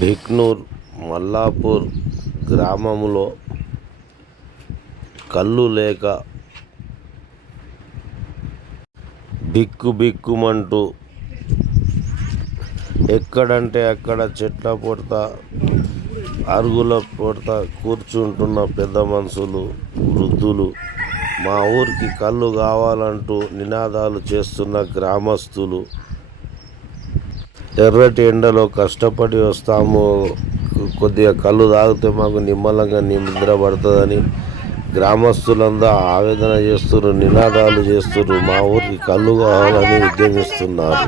బిక్నూర్ మల్లాపూర్ గ్రామంలో కళ్ళు లేక బిక్కు బిక్కుమంటూ ఎక్కడంటే అక్కడ చెట్ల పొడత అరుగుల పొడత కూర్చుంటున్న పెద్ద మనుషులు వృద్ధులు. మా ఊరికి కళ్ళు కావాలంటూ నినాదాలు చేస్తున్న గ్రామస్తులు. ఎర్రటి ఎండలో కష్టపడి వస్తాము. కొద్దిగా కళ్ళు తాగితే మాకు నిమ్మలంగా నిద్ర పడుతుందని గ్రామస్తులంతా ఆవేదన చేస్తున్నారు నినాదాలు చేస్తున్నారు. మా ఊరికి కళ్ళు కావాలని ఉద్యమిస్తున్నారు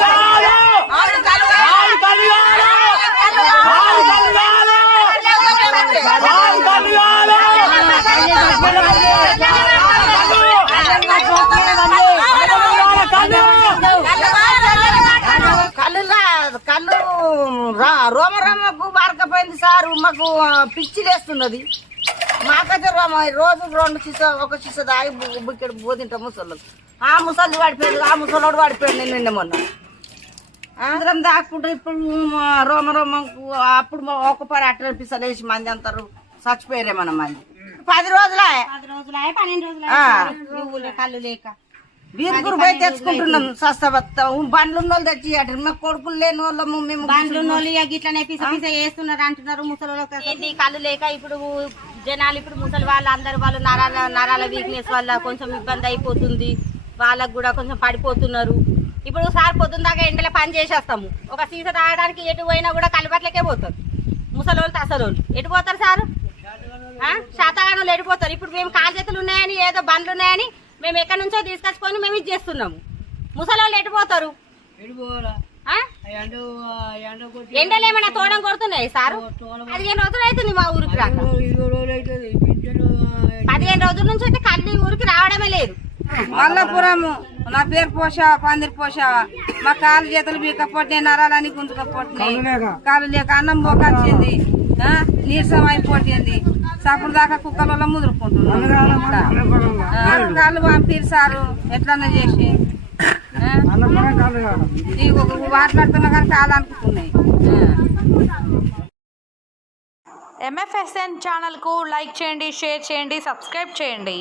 మాట్లాడు. రా- రోమ రోమకు బారకపోయింది సారు మాకు పిచ్చి లేస్తున్నది. మాకైతే రోమ రోజు రెండు సీస ఒక సీస దాగి బుక్కెడు బోధింటాం ముసళ్ళు ఆ ముసలి పడిపోయింది ఆ ముసలోడు పడిపోయింది నేను నిన్న మొన్న. అందరం దాక్కుంటే ఇప్పుడు రోమ రోమకు అప్పుడు ఒక పని అట్లా అనిపిస్తుంది వేసి మంది అంటారు చచ్చిపోయారే మన మంది. పది రోజులే? పది రోజులు పన్నెండు రోజులు? కళ్ళు లేక. వీరికి పోయి తెచ్చుకుంటున్నాం సస్తబత్త బండ్లు ఉన్న వాళ్ళు తెచ్చి మా కొడుకులు లేని వాళ్ళము మేము బండ్లు నోళ్ళు ఇక గిట్లనే పిస పిస చేస్తున్నారు అంటున్నారు ముసలి కళ్ళు లేక ఇప్పుడు జనాలు ఇప్పుడు ముసలి వాళ్ళు అందరు వాళ్ళు నరాల నరాల వీక్నెస్ వల్ల కొంచెం ఇబ్బంది అయిపోతుంది. వాళ్ళకు కూడా కొంచెం పడిపోతున్నారు. ఇప్పుడు సార్ పొద్దున్న దాకా ఎండలో పని చేసేస్తాము. ఒక సీస తాగడానికి ఎటు పోయినా కూడా కలబట్లకే పోతారు. ముసలి వాళ్ళు అసలు ఎటు పోతారు సార్? శాతగానులు ఎడిపోతారు ఇప్పుడు మేము కాలు చేతులు ఉన్నాయని ఏదో బండ్లు ఉన్నాయని మేము ఎక్కడి నుంచో తీసుకొచ్చుకొని మేము ఇది చేస్తున్నాము. ముసలి వాళ్ళు ఎడిపోతారు ఆ? ఎండలు ఏమైనా తోడం కొడుతున్నాయి సారు? పదిహేను రోజులు అవుతుంది మా ఊరికి రాక. పదిహేను రోజుల నుంచి అయితే కళ్ళు ఊరికి రావడమే లేదు. మల్లపురము నా పేరు పోషా పందిరి పోషా. మా కాలు చేతులు బీకపోతే నరాలని గుంజుకపోతున్నాయి కాలు లేక. అన్నం పోకొచ్చింది ఆ, నీరసం అయిపోతుంది సప్పుడు దాకా కుక్కల ముదురుకుంటున్నాం కాళ్ళు పంపిరు సారు. ఎట్లన్నా చేసి. మాట్లాడుతున్నా కానీ కాలు అనుకుంటున్నాయి ఎంఎఫ్ఎస్ఎన్ ఛానల్కు లైక్ చేయండి షేర్ చేయండి సబ్స్క్రైబ్ చేయండి.